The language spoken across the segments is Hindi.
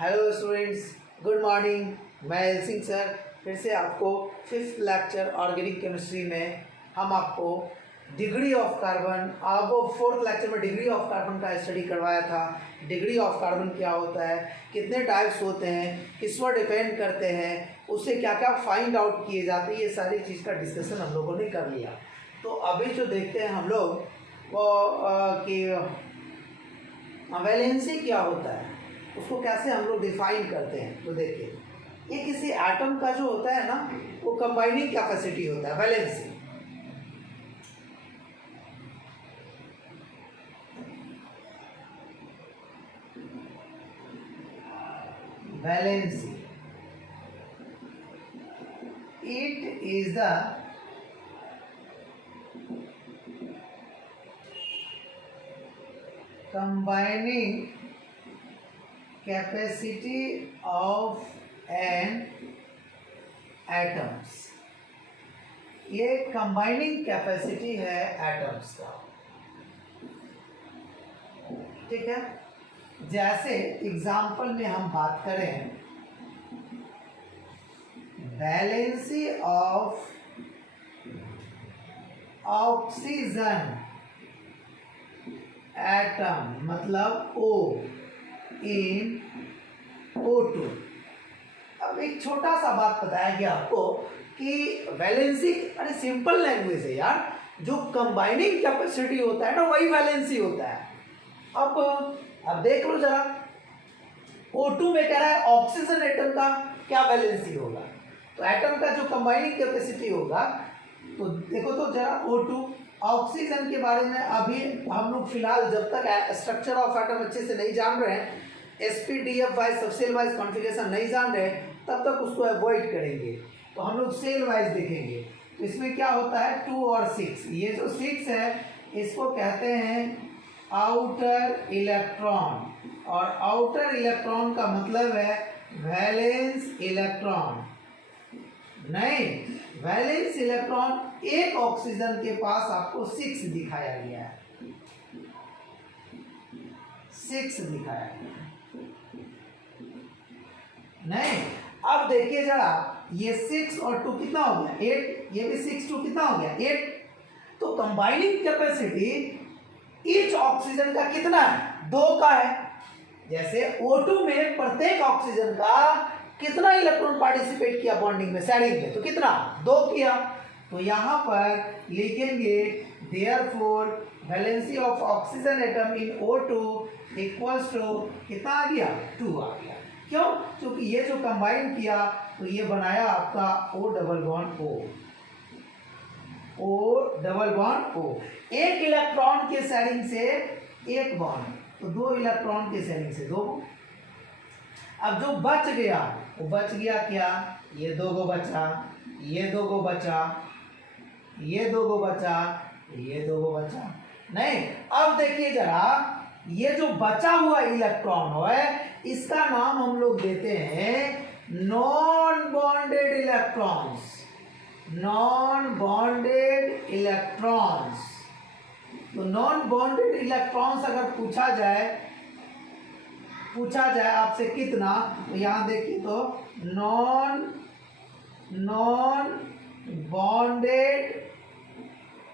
Hello students, good morning. मैं एल सिंह सर फिर से आपको फिफ्थ लेक्चर ऑर्गेनिक केमिस्ट्री में हम आपको डिग्री ऑफ कार्बन, आपको फोर्थ लेक्चर में डिग्री ऑफ कार्बन का स्टडी करवाया था। डिग्री ऑफ कार्बन क्या होता है, कितने टाइप्स होते हैं, किस पर डिपेंड करते हैं, उससे क्या क्या फाइंड आउट किए जाते हैं, ये सारी चीज़ का डिस्कशन हम लोगों ने कर लिया। तो अभी जो देखते हैं हम लोग वो कि वैलेंसी क्या होता है, उसको कैसे हम लोग डिफाइन करते हैं। तो देखिए, ये किसी एटम का जो होता है ना, वो कंबाइनिंग कैपेसिटी होता है, valency. Valency it is the combining capacity of an atoms। ये कंबाइनिंग कैपेसिटी है एटम्स का, ठीक है। जैसे एग्जाम्पल में हम बात करें, वैलेंसी ऑफ ऑक्सीजन एटम मतलब O इन O2। अब एक छोटा सा बात बताया गया आपको कि वैलेंसी, अरे सिंपल लैंग्वेज है यार, जो कंबाइनिंग कैपेसिटी होता है ना, वही वैलेंसी होता है। अब देख लो जरा, O2 में कह रहा है ऑक्सीजन एटम का क्या वैलेंसी होगा, तो एटम का जो कंबाइनिंग कैपेसिटी होगा, तो देखो तो जरा O2 ऑक्सीजन के बारे में अभी हम लोग फिलहाल जब तक स्ट्रक्चर ऑफ एटम अच्छे से नहीं जान रहे हैं, sp-df वाइज सब सेल वाइज कॉन्फ़िगरेशन नहीं जान रहे, तब तक उसको अवॉइड करेंगे। तो हम लोग सेल वाइज देखेंगे। तो इसमें क्या होता है, 2 और 6। ये जो 6 है इसको कहते हैं आउटर इलेक्ट्रॉन, और आउटर इलेक्ट्रॉन का मतलब है वैलेंस इलेक्ट्रॉन। नहीं, वैलेंस इलेक्ट्रॉन एक ऑक्सीजन के पास आपको 6 दिखाया गया है, 6 दिखाया गया है। नहीं, अब देखिए जरा, ये 6 और 2 कितना हो गया, 8। ये भी 6 2 कितना हो गया, 8। तो कंबाइनिंग कैपेसिटी ईच ऑक्सीजन का कितना है, 2 का है। जैसे O2 में प्रत्येक ऑक्सीजन का कितना इलेक्ट्रॉन पार्टिसिपेट किया बॉन्डिंग में, शेयरिंग में, तो कितना, 2 किया। तो यहाँ पर लिखेंगे therefore valency of oxygen atom in O2 equals to कितना आ गया, 2 आ गया। क्यों, क्योंकि ये जो कंबाइन किया तो ये बनाया आपका O double bond O, O double bond O। एक इलेक्ट्रॉन के शेयरिंग से एक बॉन्ड, तो 2 इलेक्ट्रॉन के शेयरिंग से 2। अब जो बच गया वो बच गया क्या, ये 2 गो बचा, ये 2 गो बचा, ये 2 गो बचा, ये 2 गो बचा। नहीं, अब देखिए जरा, ये जो बचा हुआ इलेक्ट्रॉन है इसका नाम हम लोग देते हैं non bonded electrons. Non bonded electrons. तो नॉन बॉन्डेड इलेक्ट्रॉन्स अगर पूछा जाए आपसे कितना, तो यहां देखिए तो नॉन बॉन्डेड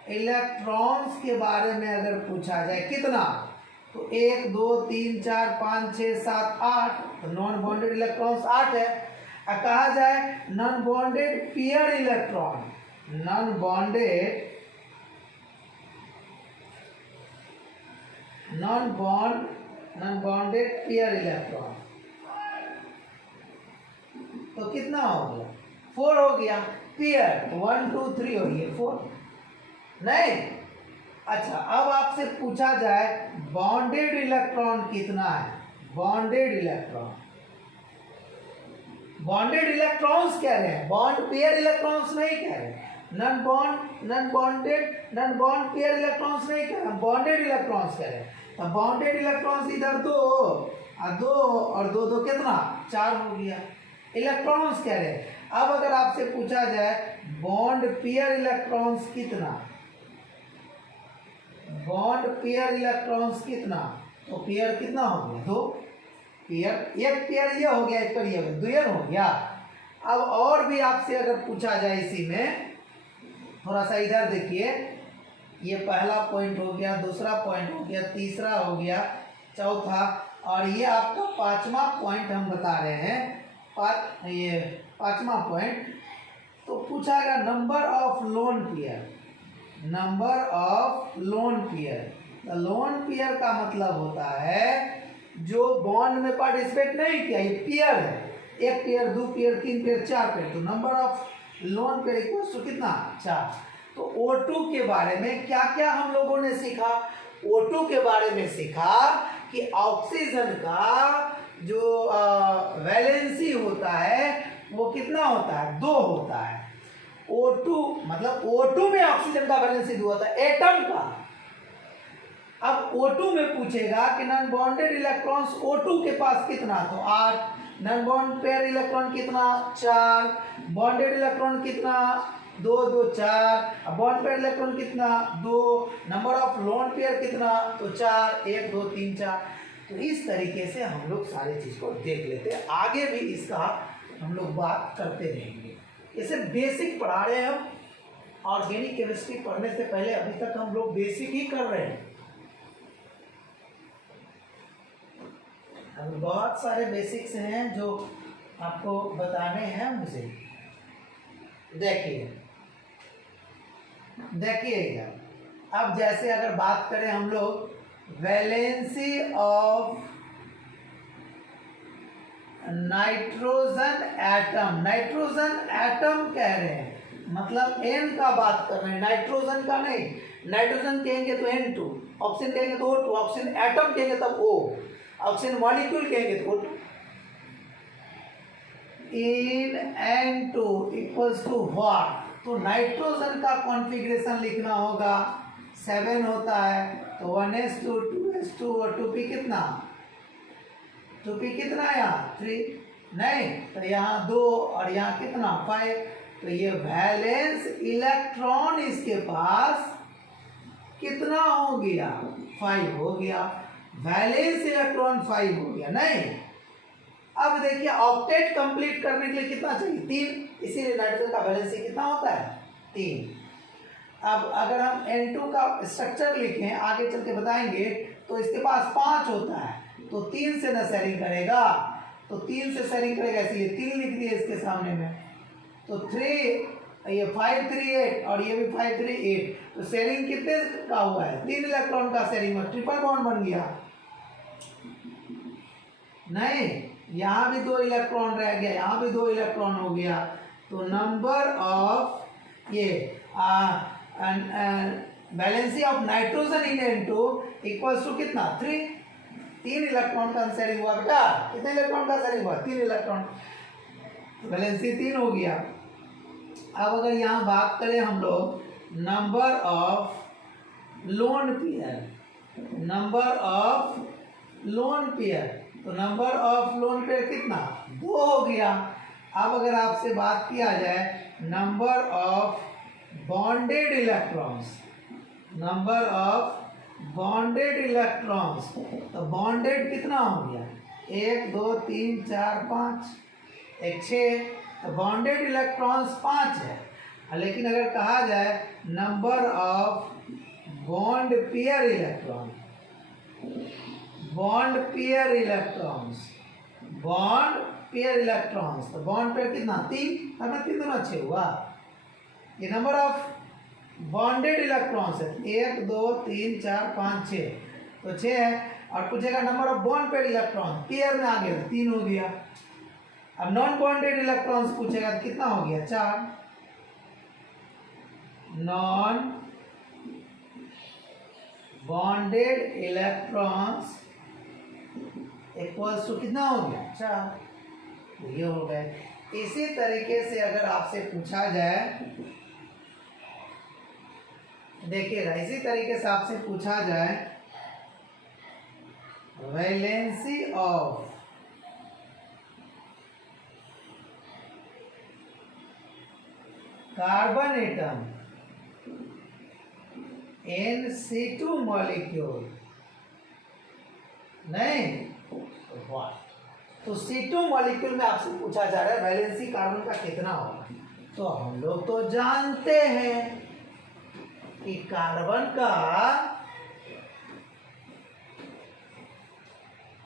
इलेक्ट्रॉन्स के बारे में अगर पूछा जाए कितना, तो 1 2 3 4 5 6 7 8, तो नॉन बॉन्डेड इलेक्ट्रॉन्स 8 है। कहा जाए non bonded pair electron, non bonded pair electron, तो कितना हो गया, 4 हो गया। पेयर 1 2 3 हो गया 4। नहीं, अच्छा, अब आपसे पूछा जाए बॉन्डेड इलेक्ट्रॉन कितना है, बॉन्डेड इलेक्ट्रॉन्स कह रहे हैं, बॉन्ड पेयर इलेक्ट्रॉन्स नहीं कह रहे, नॉन बॉन्ड पेयर इलेक्ट्रॉन्स नहीं कह रहे, बॉन्डेड इलेक्ट्रॉन्स कह रहे हैं। तो बॉन्डेड इलेक्ट्रॉन्स इधर 2 और 2 2 कितना, 4 हो गया, इलेक्ट्रॉन्स कह रहे हैं। अब अगर आपसे पूछा जाए बॉन्ड पेयर इलेक्ट्रॉन्स कितना, बॉन्ड पेयर इलेक्ट्रॉन्स कितना, तो पेयर कितना हो गया 2। पेयर, एक पेयर ये हो गया, एक पेयर ये हो गया, दुयन हो गया। अब और भी आपसे अगर पूछा जाए इसी में, थोड़ा सा इधर देखिए, ये पहला पॉइंट हो गया, दूसरा पॉइंट हो गया, तीसरा हो गया, चौथा, और ये आपका पांचवा पॉइंट हम बता रहे हैं। ये पांचवा पॉइंट तो पूछा गया number of lone pair, number of lone pair. Lone pair का मतलब होता है जो बॉन्ड में पार्टिसिपेट नहीं किया, ये पेयर है, एक पेयर, दो पेयर, तीन पेयर, चार पेयर, तो number of lone pair equals to कितना, 4। तो O2 के बारे में क्या क्या हम लोगों ने सीखा? O2 के बारे में सीखा कि ऑक्सीजन का जो वैलेंसी होता है वो कितना होता है, 2 होता है। O2 मतलब O2 में ऑक्सीजन का वैलेंसी 2 होता है, एटम का। अब O2 में पूछेगा कि नॉन बॉन्डेड इलेक्ट्रॉन्स O2 के पास कितना, तो 8, नॉन बॉन्ड पेयर इलेक्ट्रॉन कितना, 4, बॉन्डेड इलेक्ट्रॉन कितना, 2 2 4, बॉन्ड पेयर इलेक्ट्रॉन कितना, 2, नंबर ऑफ लोन पेयर कितना, तो 4, 1 2 3 4। तो इस तरीके से हम लोग सारी चीज को देख लेते हैं, आगे भी इसका हम लोग बात करते रहेंगे। इसे बेसिक पढ़ा रहे हैं हम, ऑर्गेनिक केमिस्ट्री पढ़ने से पहले अभी तक हम लोग बेसिक ही कर रहे हैं। अब बहुत सारे बेसिक्स हैं जो आपको बताने हैं मुझे। देखिएगा, अब जैसे अगर बात करें हम लोग valency of nitrogen atom, nitrogen atom कह रहे हैं मतलब N का बात कर रहे हैं, नाइट्रोजन का नहीं। नाइट्रोजन कहेंगे तो N2, ऑक्सीजन कहेंगे तो O2, ऑक्सीजन एटम कहेंगे तब O, ऑक्सीजन मॉलिक्यूल कहेंगे तो O2। In N2 equals to what, तो नाइट्रोजन का कॉन्फ़िगरेशन लिखना होगा, 7 होता है, तो 1s2 2s2 और 2p कितना, 2p कितना है यहाँ 3, नहीं तो यहाँ 2 और यहाँ कितना 5, तो ये वैलेंस इलेक्ट्रॉन इसके पास कितना हो गया, 5 हो गया, वैलेंस इलेक्ट्रॉन 5 हो गया। नहीं, अब देखिए ऑक्टेट कंप्लीट करने के लिए कितना चाहिए, 3, इसीलिए नाइट्रोजन का वैलेंसी कितना होता है, 3। अब अगर हम N2 का स्ट्रक्चर लिखें, आगे चल के बताएंगे, तो इसके पास 5 होता है, तो 3 से न शेयरिंग करेगा, तो 3 से शेयरिंग करेगा, इसलिए 3 लिख दिए इसके सामने में, तो 3, ये 5 3 8 और ये भी 5 3 8, तो शेयरिंग कितने का हुआ है, 3 इलेक्ट्रॉन का शेयरिंग में ट्रिपल बॉन्ड बन गया। नहीं, यहाँ भी 2 इलेक्ट्रॉन रह गया, यहाँ भी 2 इलेक्ट्रॉन हो गया, तो नंबर ऑफ ये valency of nitrogen in N2 equals to कितना, 3 इलेक्ट्रॉन का शेयरिंग हुआ बेटा, कितने इलेक्ट्रॉन का शेयरिंग हुआ, 3 इलेक्ट्रॉन, वैलेंसी 3 हो गया। अब अगर यहाँ बात करें हम लोग number of lone pair, number of lone pair, तो नंबर ऑफ लोन पेयर कितना, 2 हो गया। अब अगर आपसे बात किया जाए number of bonded electrons, number of bonded electrons, तो बॉन्डेड कितना हो गया, 1 2 3 4 5, 6, तो बॉन्डेड इलेक्ट्रॉन्स 5 है। लेकिन अगर कहा जाए number of bond pair electron, bond pair electrons, bond pair electrons, तो बॉन्ड पेयर कितना, 3, हमें 3 दोनों अच्छे हुआ। ये नंबर ऑफ बॉन्डेड इलेक्ट्रॉन्स है, 1 2 3 4 5 6, तो 6 है। और पूछेगा number of bond pair electron, pair में आ गया 3 हो गया। अब नॉन बॉन्डेड इलेक्ट्रॉन्स पूछेगा तो कितना हो गया, 4। Non bonded electrons equals to कितना हो गया, 4, तो ये हो गए। इसी तरीके से अगर आपसे पूछा जाए, देखिएगा, इसी तरीके से आपसे पूछा जाए valency of carbon atom NC2 molecule, नहीं तो व्हाट, तो C2 मॉलिक्यूल में आपसे पूछा जा रहा है वैलेंसी कार्बन का कितना होगा। तो हम लोग तो जानते हैं कि कार्बन का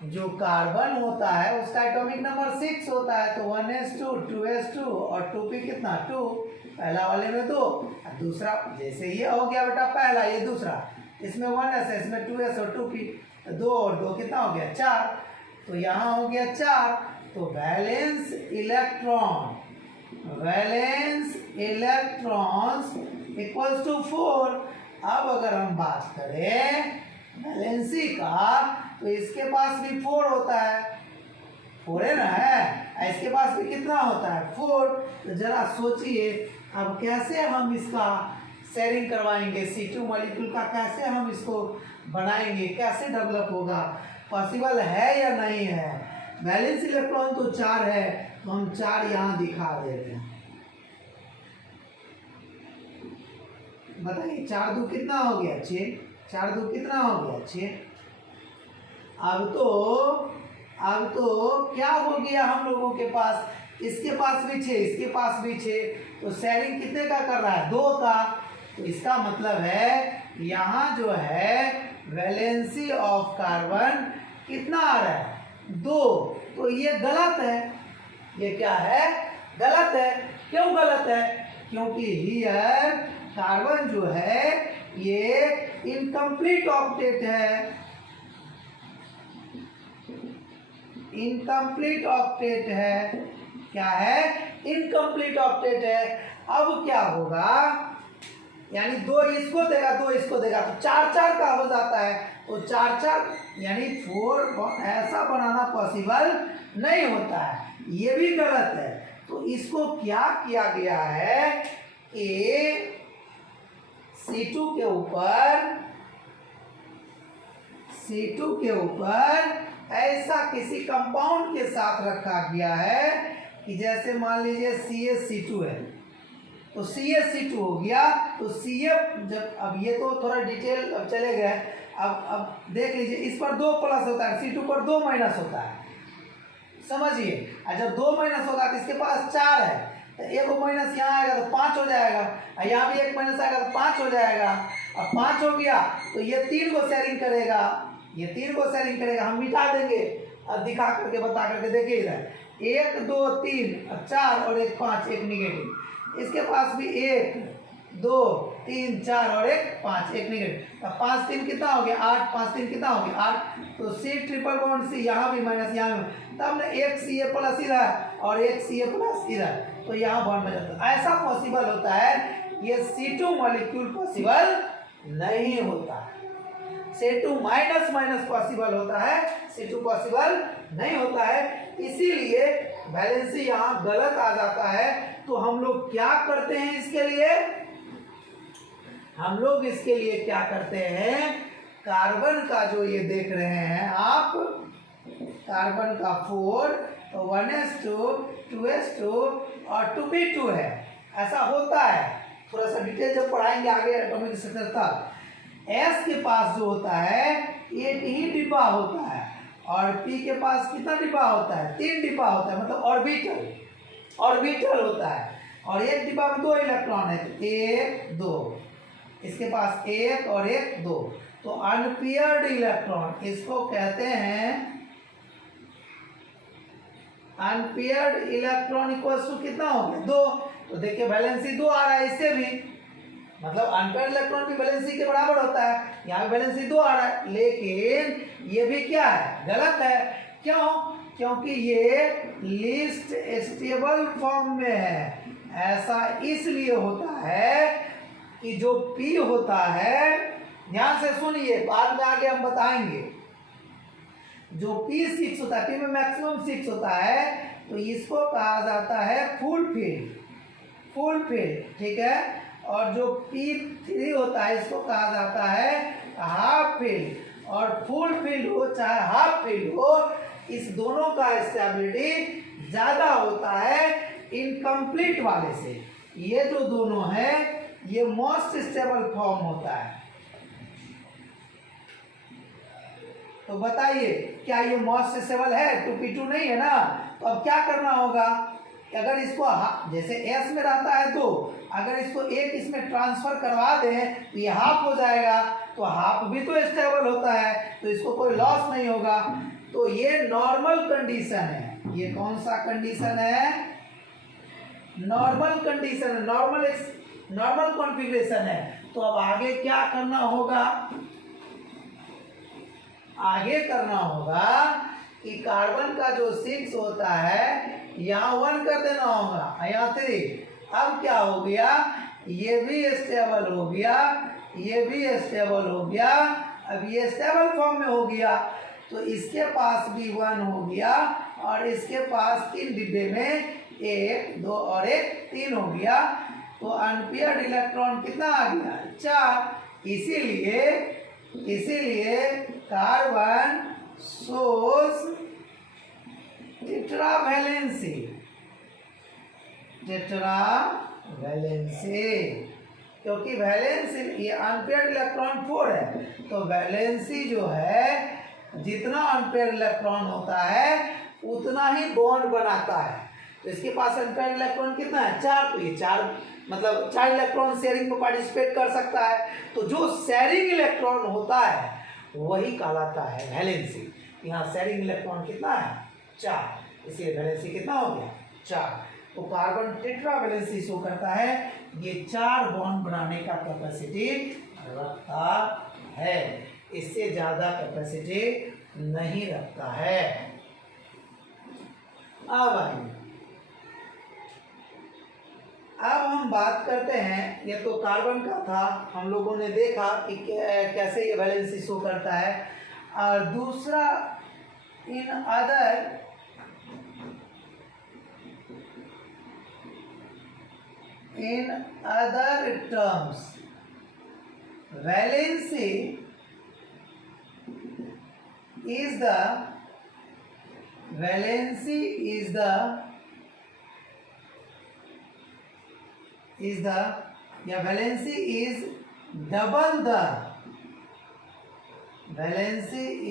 जो कार्बन होता है उसका एटॉमिक नंबर 6 होता है। तो 1s2 2s2 और 2p कितना 2, पहला वाले में 2 और दूसरा जैसे ये हो गया बेटा पहला, ये दूसरा, इसमें 1s है, इसमें 2s और 2p, 2 और 2 कितना हो गया 4। तो यहाँ हो गया 4। तो वैलेंस इलेक्ट्रॉन्स इक्वल्स टू 4। अब अगर हम बात करें वैलेंसी का तो इसके पास भी 4 होता है, 4 है ना है, इसके पास भी कितना होता है 4। तो जरा सोचिए अब कैसे हम इसका शेयरिंग करवाएंगे, C2 मॉलिक्यूल का कैसे हम इसको बनाएंगे, कैसे डेवलप होगा, पॉसिबल है या नहीं है। वैलेंस इलेक्ट्रॉन तो 4 है, तो हम 4 यहाँ दिखा दे रहे हैं। बताइए 4 2 कितना हो गया 6, 4 2 कितना हो गया 6। अब तो क्या हो गया हम लोगों के पास, इसके पास भी 6 इसके पास भी 6, तो शेयरिंग कितने का कर रहा है 2 का। तो इसका मतलब है यहाँ जो है वैलेंसी ऑफ कार्बन कितना आ रहा है 2। तो ये गलत है, ये क्या है गलत है। क्यों गलत है, क्योंकि हियर कार्बन जो है ये इनकम्प्लीट ऑक्टेट है, इनकम्प्लीट ऑक्टेट है। क्या है इनकम्प्लीट ऑक्टेट है। अब क्या होगा, यानी 2 इसको देगा 2 इसको देगा तो 4 4 का हो जाता है। तो 4 4 यानी 4 ऐसा बनाना पॉसिबल नहीं होता है, ये भी गलत है। तो इसको क्या किया गया है कि C2 के ऊपर ऐसा किसी कंपाउंड के साथ रखा गया है कि जैसे मान लीजिए CaC2 है, तो CaC2 हो गया। तो CF जब अब ये तो थोड़ा डिटेल अब चले गए, अब देख लीजिए इस पर 2 प्लस होता है, C2 पर 2 माइनस होता है, समझिए। और जब 2 माइनस होगा तो इसके पास 4 है, तो 1 माइनस यहाँ आएगा तो 5 हो जाएगा, और यहाँ भी 1 माइनस आएगा तो 5 हो जाएगा। अब 5 हो गया तो ये 3 को शेयरिंग करेगा, ये 3 को शेयरिंग करेगा, हम मिटा देंगे। अब दिखा करके बता करके देखिए इधर 1 2 3 4 और 1 5, 1 निगेटिव। इसके पास भी 1 2 3 4 और 1 5, 1 निगेटिव। अब 5 3 कितना हो गया 8, 5 3 कितना हो गया 8। तो C ट्रिपल बॉन्ड C यहाँ भी माइनस यहाँ भी, तब ना 1 Ca प्लस इधर और 1 Ca प्लस इधर, तो यहाँ बॉन्ड बन जाता है। ऐसा पॉसिबल होता है, ये C2 मॉलिक्यूल पॉसिबल नहीं होता है। C2 माइनस माइनस पॉसिबल होता है, C2 पॉसिबल नहीं होता है। इसीलिए वैलेंसी यहाँ गलत आ जाता है। तो हम लोग क्या करते हैं इसके लिए, हम लोग इसके लिए क्या करते हैं, कार्बन का जो ये देख रहे हैं आप, कार्बन का 4, तो 1s2 2s2 और 2p2 है, ऐसा होता है। थोड़ा सा डिटेल जब पढ़ाएंगे आगे एटॉमिक स्ट्रक्चर तक। S के पास जो होता है 1 ही डिब्बा होता है, और P के पास कितना डिब्बा होता है 3 डिब्बा होता है, मतलब ऑर्बिटल होता है। और एक डिब्बा में 2 इलेक्ट्रॉन है, तो 1 2, इसके पास 1 और 1 2, तो अनपेयर्ड इलेक्ट्रॉन इसको कहते हैं। अनपेयर्ड इलेक्ट्रॉन इक्वल्स टू कितना हो गया 2। तो देखिए वैलेंसी 2 आ रहा है इससे भी, मतलब अनपेयर्ड इलेक्ट्रॉन भी वैलेंसी के बराबर होता है, यहाँ पे वैलेंसी 2 आ रहा है। लेकिन ये भी क्या है गलत है। क्यों, क्योंकि ये लीस्ट स्टेबल फॉर्म में है। ऐसा इसलिए होता है कि जो P होता है, ध्यान से सुनिए बाद में आगे हम बताएंगे, जो P6 होता है, P में मैक्सिमम 6 होता है, तो इसको कहा जाता है फुल फील्ड, ठीक है। और जो P3 होता है इसको कहा जाता है हाफ फील्ड। और फुल फील्ड हो चाहे हाफ फील्ड हो, इस दोनों का स्टेबिलिटी ज़्यादा होता है इनकम्प्लीट वाले से। ये जो दोनों है ये मोस्ट स्टेबल फॉर्म होता है। तो बताइए क्या ये मोस्ट स्टेबल है? 2p2 नहीं है ना। तो अब क्या करना होगा, अगर इसको जैसे s में रहता है तो अगर इसको एक इसमें ट्रांसफर करवा दें तो ये हाफ हो जाएगा, तो हाफ भी तो स्टेबल होता है, तो इसको कोई लॉस नहीं होगा। तो ये नॉर्मल कंडीशन है। ये कौन सा कंडीशन है? नॉर्मल कंडीशन है, नॉर्मल कॉन्फ़िगरेशन है। तो अब आगे क्या करना होगा? आगे करना होगा कि कार्बन का जो 6 होता है यहाँ 1 कर देना होगा, यहाँ 3। अब क्या हो गया, ये भी स्टेबल हो गया, ये भी स्टेबल हो गया, अब ये स्टेबल फॉर्म में हो गया। तो इसके पास भी 1 हो गया और इसके पास 3 डिब्बे में 1 2 और 1 3 हो गया। तो अनपेयर्ड इलेक्ट्रॉन कितना आ गया? 4। इसीलिए कार्बन शोज टेट्रावैलेंसी। क्योंकि वैलेंसी, ये अनपेयर्ड इलेक्ट्रॉन 4 है, तो वैलेंसी जो है जितना अनपेयर्ड इलेक्ट्रॉन होता है उतना ही बॉन्ड बनाता है। तो इसके पास अनपेयर्ड इलेक्ट्रॉन कितना है? 4। तो ये 4 मतलब 4 इलेक्ट्रॉन शेयरिंग में पार्टिसिपेट कर सकता है। तो जो शेयरिंग इलेक्ट्रॉन होता है वही कहलाता है वैलेंसी। यहाँ शेयरिंग इलेक्ट्रॉन कितना है? 4, इसलिए वैलेंसी कितना हो गया? 4। तो कार्बन टेट्रावैलेंसी शो करता है, ये 4 बॉन्ड बनाने का कैपेसिटी रखता है, इससे ज्यादा कैपेसिटी नहीं रखता है। अब हम बात करते हैं, ये तो कार्बन का था, हम लोगों ने देखा कि कैसे ये वैलेंसी शो करता है। और दूसरा, in other terms valency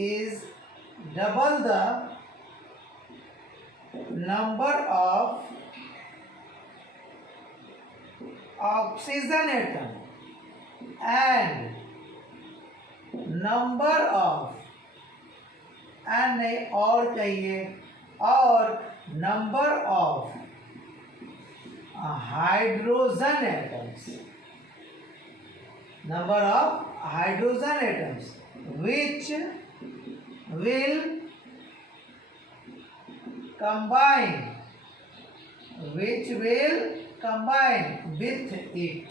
is double the number of oxygen atom and number of, and नहीं और कहिए, और number of hydrogen atoms, number of hydrogen atoms which will combine with it,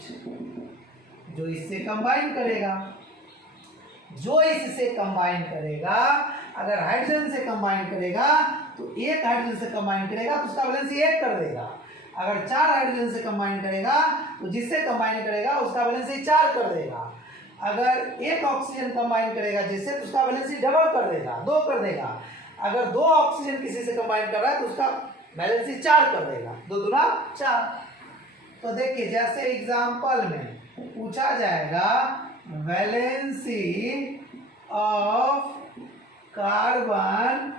जो इससे कंबाइन करेगा, अगर हाइड्रोजन से कंबाइन करेगा तो एक हाइड्रोजन से कंबाइन करेगा तो उसका वैलेंसी 1 कर देगा। अगर 4 हाइड्रोजन से कंबाइन करेगा तो जिससे कंबाइन करेगा उसका वैलेंसी 4 कर देगा। अगर एक ऑक्सीजन कंबाइन करेगा जिससे, तो उसका वैलेंसी डबल कर देगा, 2 कर देगा। अगर 2 ऑक्सीजन किसी से कंबाइन कर रहा है तो उसका वैलेंसी 4 कर देगा, 2 दूना 4। तो देखिए, जैसे एग्जाम्पल में पूछा जाएगा valency of carbon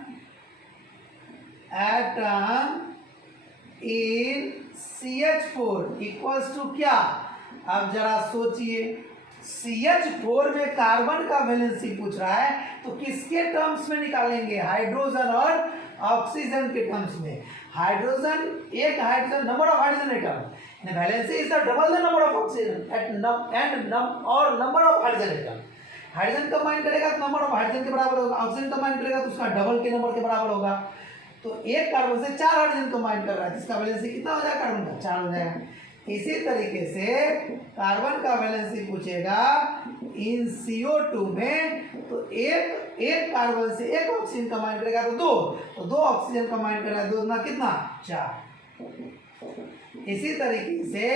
atom in CH4 equals to क्या? अब जरा सोचिए, CH4 में कार्बन का वैलेंसी पूछ रहा है तो किसके टर्म्स में निकालेंगे? हाइड्रोजन और ऑक्सीजन के टर्म्स में। हाइड्रोजन, एक hydrogen, number of hydrogen atom, valency is the double the number of oxygen and और number of hydrogen atom. Hydrogen combine करेगा तो नंबर ऑफ हाइड्रोजन के बराबर होगा, ऑक्सीजन कंबाइन करेगा तो उसका डबल के नंबर के बराबर होगा। तो एक कार्बन से 4 हाइड्रोजन कंबाइन कर रहा है, जिसका वैलेंसी कितना हो जाएगा? कार्बन का 4 हो जाएगा। इसी तरीके से कार्बन का वैलेंसी पूछेगा इन CO2 में, तो एक कार्बन से एक ऑक्सीजन कंबाइन करेगा तो 2, तो 2 ऑक्सीजन कंबाइन कर रहा है, 2 ना कितना? 4। इसी तरीके से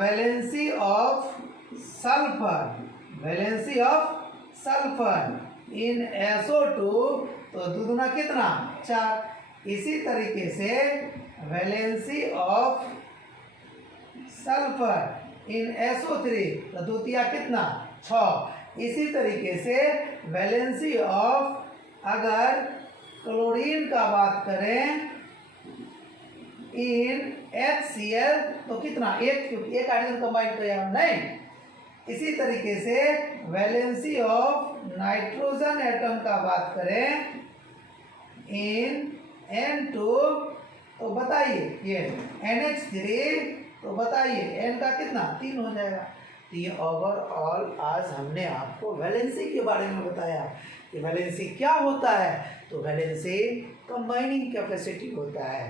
valency of sulphur in SO2, तो 2 दूना कितना? 4। इसी तरीके से valency of sulphur in SO3, तो 2 तिया कितना? 6। इसी तरीके से वैलेंसी ऑफ, अगर क्लोरीन का बात करें इन HCl तो कितना, एक, क्योंकि एक हाइड्रोजन कंबाइन किया नहीं। इसी तरीके से वैलेंसी ऑफ नाइट्रोजन एटम का बात करें इन N2 तो बताइए ये NH3 तो बताइए N का कितना 3 हो जाएगा। तो ये ओवरऑल आज हमने आपको वैलेंसी के बारे में बताया कि वैलेंसी क्या होता है। तो वैलेंसी कंबाइनिंग कैपेसिटी होता है,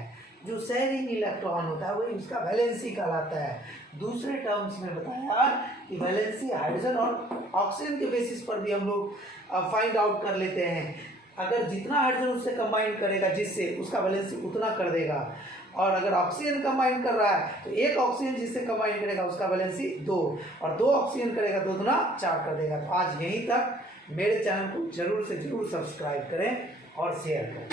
जो शेयरिंग इलेक्ट्रॉन होता है वही उसका वैलेंसी कहलाता है। दूसरे टर्म्स में बताया कि वैलेंसी हाइड्रोजन और ऑक्सीजन के बेसिस पर भी हम लोग फाइंड आउट कर लेते हैं। अगर जितना हाइड्रोजन उससे कंबाइन करेगा जिससे, उसका वैलेंसी उतना कर देगा। और अगर ऑक्सीजन कंबाइन कर रहा है तो एक ऑक्सीजन जिससे कंबाइन करेगा उसका वैलेंसी 2, और 2 ऑक्सीजन करेगा 2 दूना 4 कर देगा। तो आज यहीं तक। मेरे चैनल को जरूर से जरूर सब्सक्राइब करें और शेयर करें।